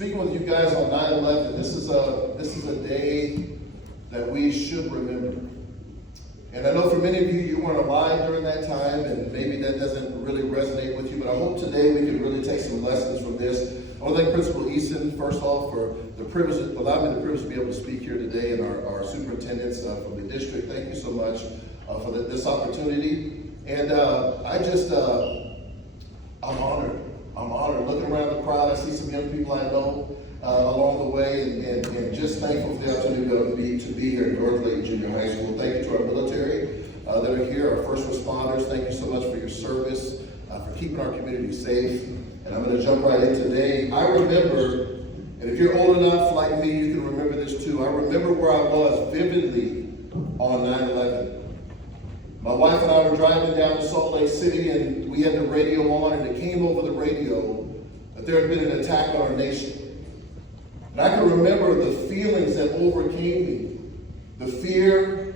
speaking with you guys on 9/11. This is a day that we should remember. And I know for many of you, you weren't alive during that time, and maybe that doesn't really resonate with you, but I hope today we can really take some lessons from this. I want to thank Principal Easton, first off, for allowing me the privilege to be able to speak here today, and our superintendents from the district. Thank you so much for this opportunity. And I'm honored. I'm honored. Looking around the crowd, I see some young people I know along the way, and just thankful for the opportunity to be here at North Layton Jr. High School. Thank you to our military that are here, our first responders. Thank you so much for your service, for keeping our community safe. And I'm going to jump right in today. I remember, and if you're old enough like me, you can remember this too. I remember where I was vividly on 9/11. My wife and I were driving down to Salt Lake City, and we had the radio on, and it came over the radio that there had been an attack on our nation. And I can remember the feelings that overcame me, the fear,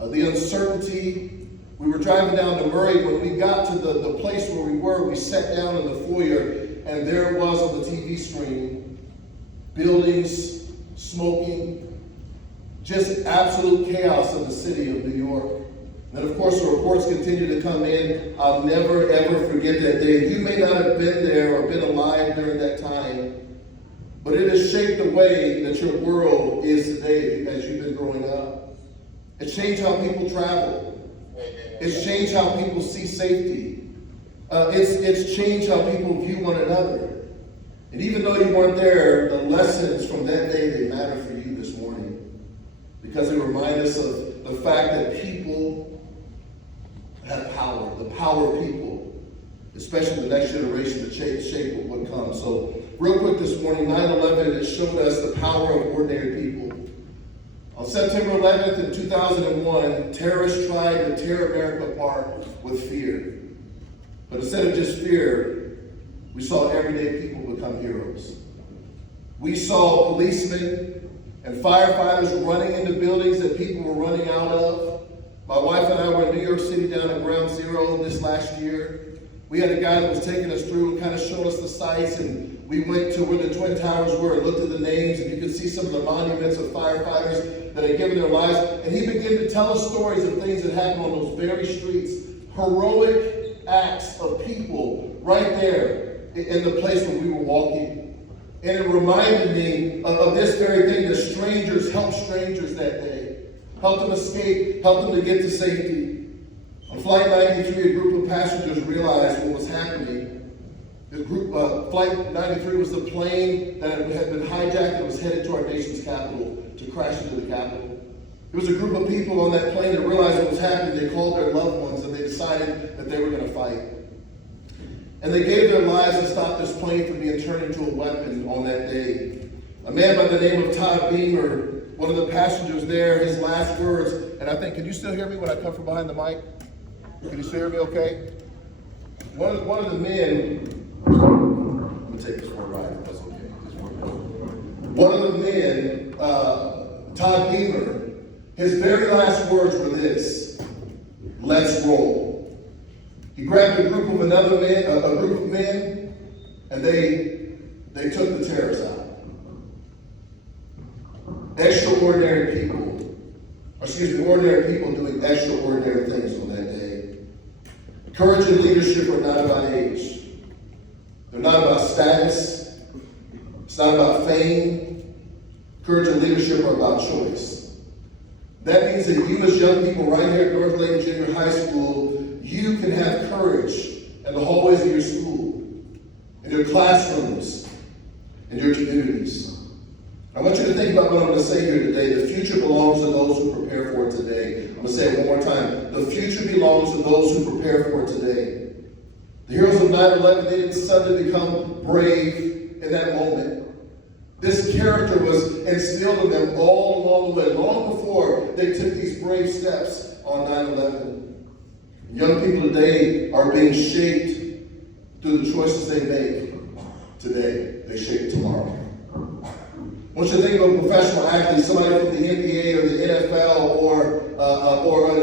the uncertainty. We were driving down to Murray. When we got to the place where we were, we sat down in the foyer, and there it was on the TV screen, buildings, smoking, just absolute chaos in the city of New York. And of course, the reports continue to come in. I'll never, ever forget that day. You may not have been there or been alive during that time, but it has shaped the way that your world is today as you've been growing up. It's changed how people travel. It's changed how people see safety. It's changed how people view one another. And even though you weren't there, the lessons from that day, they matter for you this morning, because they remind us of the fact that people have power, the power of people, especially the next generation, to shape what would come. So real quick this morning, 9/11, it showed us the power of ordinary people. On September 11th in 2001, terrorists tried to tear America apart with fear. But instead of just fear, we saw everyday people become heroes. We saw policemen and firefighters running into buildings that people were running out of. My wife and I were in New York City down at Ground Zero this last year. We had a guy that was taking us through and kind of showing us the sights, and we went to where the Twin Towers were and looked at the names, and you could see some of the monuments of firefighters that had given their lives. And he began to tell us stories of things that happened on those very streets, heroic acts of people right there in the place where we were walking. And it reminded me of this very thing, that strangers helped strangers that day. Helped them escape, helped them to get to safety. On Flight 93, a group of passengers realized what was happening. Flight 93 was the plane that had been hijacked and was headed to our nation's capital to crash into the Capitol. There was a group of people on that plane that realized what was happening. They called their loved ones, and they decided that they were going to fight. And they gave their lives to stop this plane from being turned into a weapon on that day. A man by the name of Todd Beamer, one of the passengers there, his last words, and I think, can you still hear me when I come from behind the mic? Can you still hear me okay? One of the men, I'm going to take this for a ride if that's okay. One of the men, Todd Beamer, his very last words were this: "Let's roll." He grabbed a group of men, and they took the terrorists out. Ordinary people doing extraordinary things on that day. Courage and leadership are not about age. They're not about status. It's not about fame. Courage and leadership are about choice. That means that you as young people right here at North Layton Jr. High School, you can have courage in the hallways of your school, in your classrooms, in your communities. I want you to think about what I'm going to say here today. The future belongs to those who prepare for it today. I'm going to say it one more time. The future belongs to those who prepare for it today. The heroes of 9/11, they didn't suddenly become brave in that moment. This character was instilled in them all along the way, long before they took these brave steps on 9/11. Young people today are being shaped through the choices they make today. They shape tomorrow. I want you to think of a professional athlete, somebody from the NBA or the NFL or an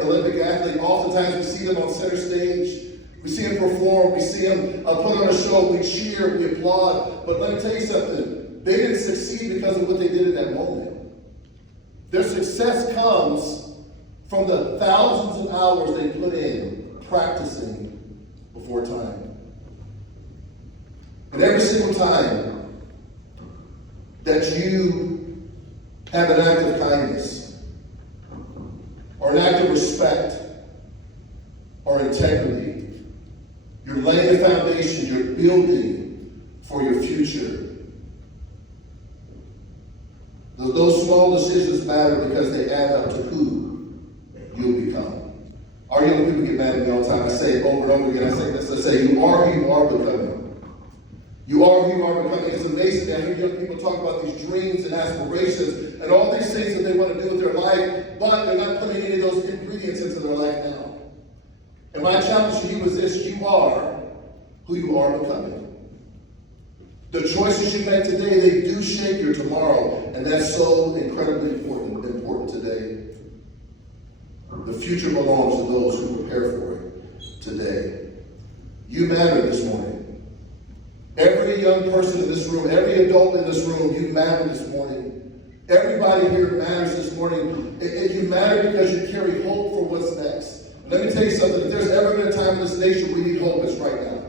Olympic athlete. Oftentimes we see them on center stage. We see them perform. We see them put on a show. We cheer. We applaud. But let me tell you something. They didn't succeed because of what they did in that moment. Their success comes from the thousands of hours they put in practicing before time. And every single time that you have an act of kindness or an act of respect or integrity, you're laying the foundation, you're building for your future. Those small decisions matter because they add up to who you'll become. Our young people get mad at me all the time. I say it over and over again. I say this. I say, you are who you are becoming. You are who you are becoming. It's amazing. I hear young people talk about these dreams and aspirations and all these things that they want to do with their life, but they're not putting any of those ingredients into their life now. And my challenge to you is this: you are who you are becoming. The choices you make today, they do shape your tomorrow, and that's so incredibly important today. The future belongs to those who prepare for it today. You matter this morning. Every young person in this room, every adult in this room, you matter this morning. Everybody here matters this morning. You matter because you carry hope for what's next. Let me tell you something. If there's ever been a time in this nation we need hope, it's right now.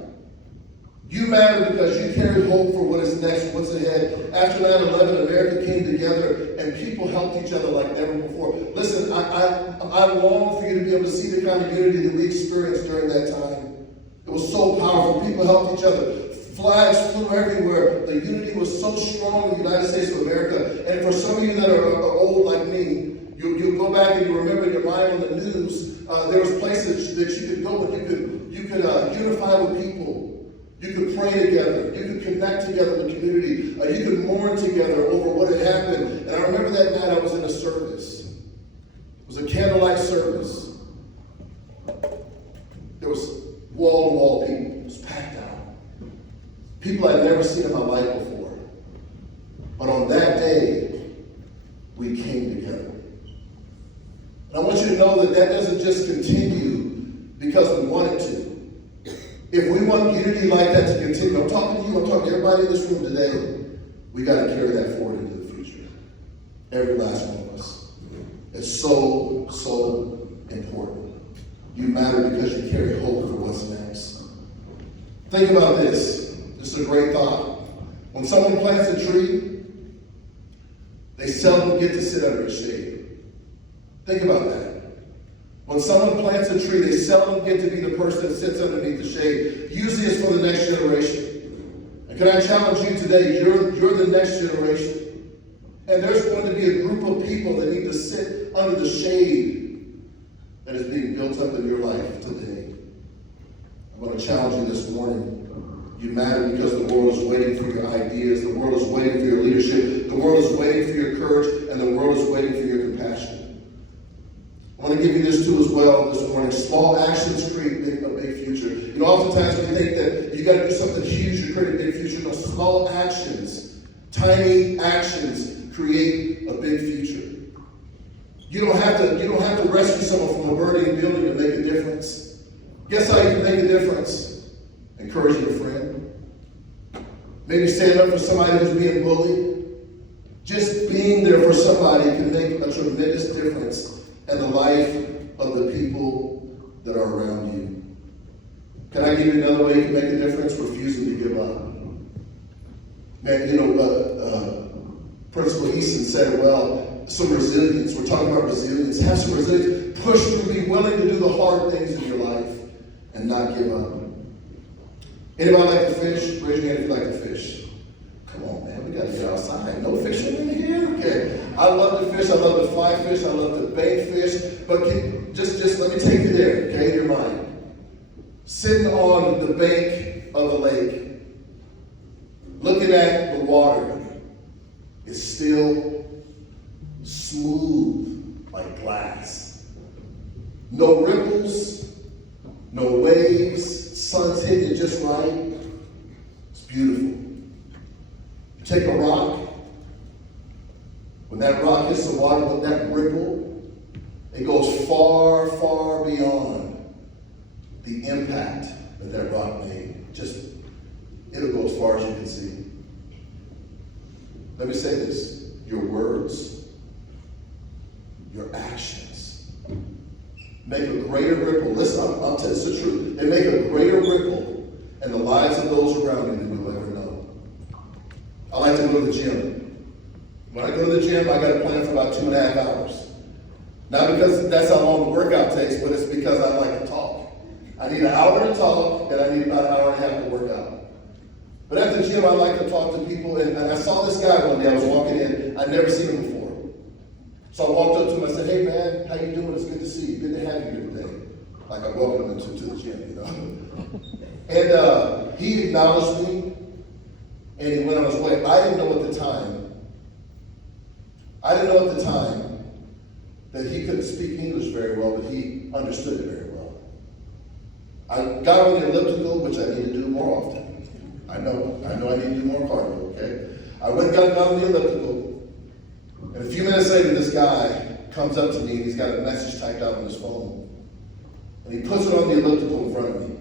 You matter because you carry hope for what is next, what's ahead. After 9/11, America came together and people helped each other like never before. Listen, I long for you to be able to see the kind of unity that we experienced during that time. It was so powerful. People helped each other. Flags flew everywhere. The unity was so strong in the United States of America. And for some of you that are old like me, you go back and you remember in your mind on the news, there was places that you could go and you could unify with people. You could pray together. You could connect together in the community. You could mourn together over what had happened. And I remember that night I was in a service. It was a candlelight service. There was wall-to-wall people. It was packed out. People I'd never seen in my life before. But on that day, we came together. And I want you to know that that doesn't just continue because we want it to. If we want unity like that to continue, I'm talking to you, I'm talking to everybody in this room today, we got to carry that forward into the future. Every last one of us. It's so, so important. You matter because you carry hope for what's next. Think about this. This is a great thought. When someone plants a tree, they seldom get to sit under its shade. Think about that. When someone plants a tree, they seldom get to be the person that sits underneath the shade. Usually it's for the next generation. And can I challenge you today? You're the next generation. And there's going to be a group of people that need to sit under the shade that is being built up in your life today. I'm going to challenge you this morning. You matter because the world is waiting for your ideas. The world is waiting for your leadership. The world is waiting for your courage. And the world is waiting for your compassion. I want to give you this too as well this morning. Small actions create a big future. You know, oftentimes we think that you got to do something huge to create a big future. No, small actions, tiny actions create a big future. You don't have to rescue someone from a burning building to make a difference. Guess how you can make a difference? Encouraging a friend. Maybe stand up for somebody who's being bullied. Just being there for somebody can make a tremendous difference in the life of the people that are around you. Can I give you another way you can make a difference? Refusing to give up. Man, Principal Easton said it well, some resilience. We're talking about resilience. Have some resilience. Push through, be willing to do the hard things in your life and not give up. Anybody like to fish? Raise your hand if you like to fish. Come on, man, we got to get outside. No fishing in here? Okay. I love to fish. I love to fly fish. I love to bait fish. But just let me take you there, okay, in your mind. Sitting on the bank of a lake, looking at the water, it's still smooth like glass. No ripples, no waves, sun's hitting it just right. It's beautiful. Take a rock. When that rock hits the water with that ripple, it goes far, far beyond the impact that rock made, it'll go as far as you can see. Let me say this, your words, your actions make a greater ripple. Listen, I'll tell you, it's the truth. They make a greater ripple in the lives of those around you than we'll ever know. I like to go to the gym. When I go to the gym, I got to plan for about 2.5 hours. Not because that's how long the workout takes, but it's because I like to talk. I need an hour to talk, and I need about an hour and a half to work out. But at the gym, I like to talk to people, and I saw this guy one day. I was walking in. I'd never seen him before. So I walked up to him. I said, "Hey, man, how you doing? It's good to see you. Good to have you here today." Like I welcomed him to the gym, you know. And he acknowledged me, and he went on his way. I didn't know at the time that he couldn't speak English very well, but he understood it very well. I got on the elliptical, which I need to do more often. I know I need to do more cardio, okay? I went and got on the elliptical, and a few minutes later, this guy comes up to me, and he's got a message typed out on his phone. And he puts it on the elliptical in front of me.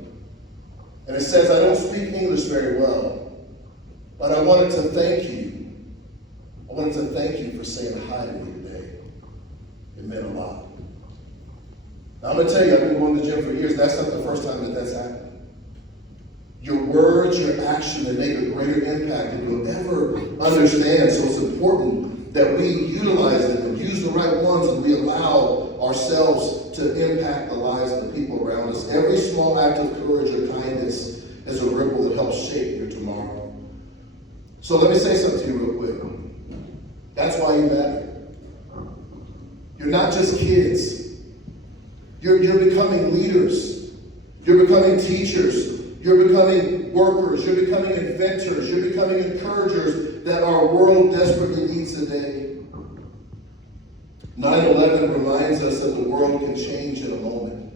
And it says, "I don't speak English very well, but I wanted to thank you. I wanted to thank you for saying hi to me today. It meant a lot." Now, I'm going to tell you, I've been going to the gym for years. That's not the first time that's happened. Your words, your action, they make a greater impact than you'll ever understand. So it's important that we utilize it and use the right ones, and we allow ourselves to impact the lives of the people around us. Every small act of courage or kindness is a ripple that helps shape your tomorrow. So let me say something to you real quick. That's why you matter. You're not just kids. You're becoming leaders. You're becoming teachers. You're becoming workers. You're becoming inventors. You're becoming encouragers that our world desperately needs today. 9/11 reminds us that the world can change in a moment.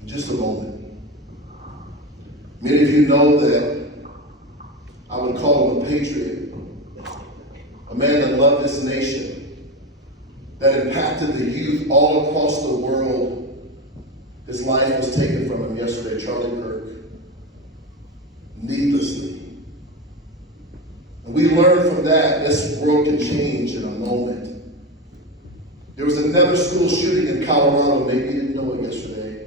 In just a moment. Many of you know that I would call him a patriot, a man that loved this nation, that impacted the youth all across the world. His life was taken from him yesterday, Charlie Kirk, needlessly. And we learned from that this world can change in a moment. There was another school shooting in Colorado. Maybe you didn't know it yesterday.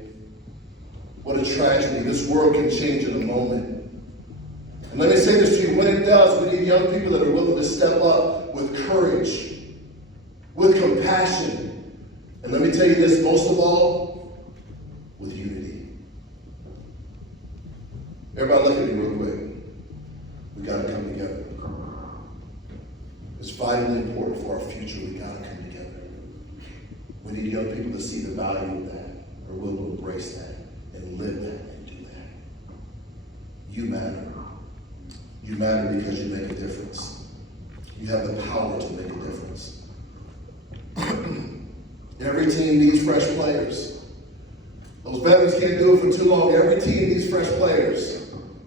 What a tragedy. This world can change in a moment. And let me say this to you. When it does, we need young people that are willing to step up with courage, with compassion. And let me tell you this, most of all, with unity. Everybody look at me real quick. We got to come together. It's vitally important for our future. We got to come together. We need young people to see the value of that, or will embrace that, and live that, and do that. You matter. You matter because you make a difference. You have the power to make a difference. Every team needs fresh players. Those veterans can't do it for too long. Every team needs fresh players.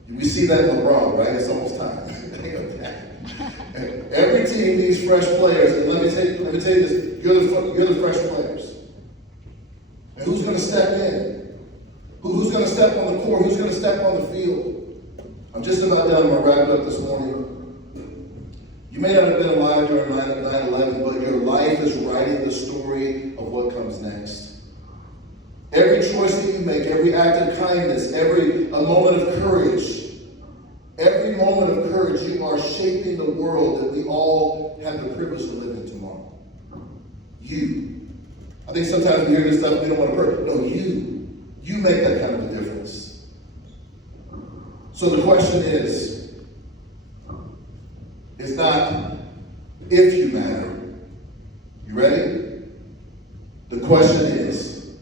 We see that in LeBron, right? It's almost time. Every team needs fresh players. And let me tell you this. You're the fresh players. And who's going to step in? Who's going to step on the court? Who's going to step on the field? I'm just about done. I'm going to wrap it up this morning. You may not have been alive during 9/11, but your life is writing the story of what comes next. Every choice that you make, every act of kindness, every moment of courage, you are shaping the world that we all have the privilege to live in tomorrow. You. I think sometimes we hear this stuff, we don't want to hurt. No, you. You make that kind of a difference. So the question is not if you matter. You ready? The question is,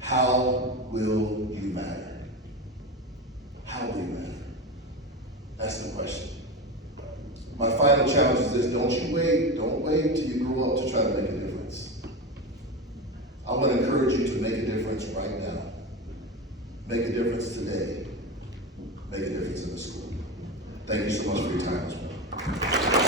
how will you matter? How will you matter? That's the question. My final challenge is this: don't wait till you grow up to try to make a difference. I want to encourage you to make a difference right now. Make a difference today. Make a difference in the school. Thank you so much for your time this morning.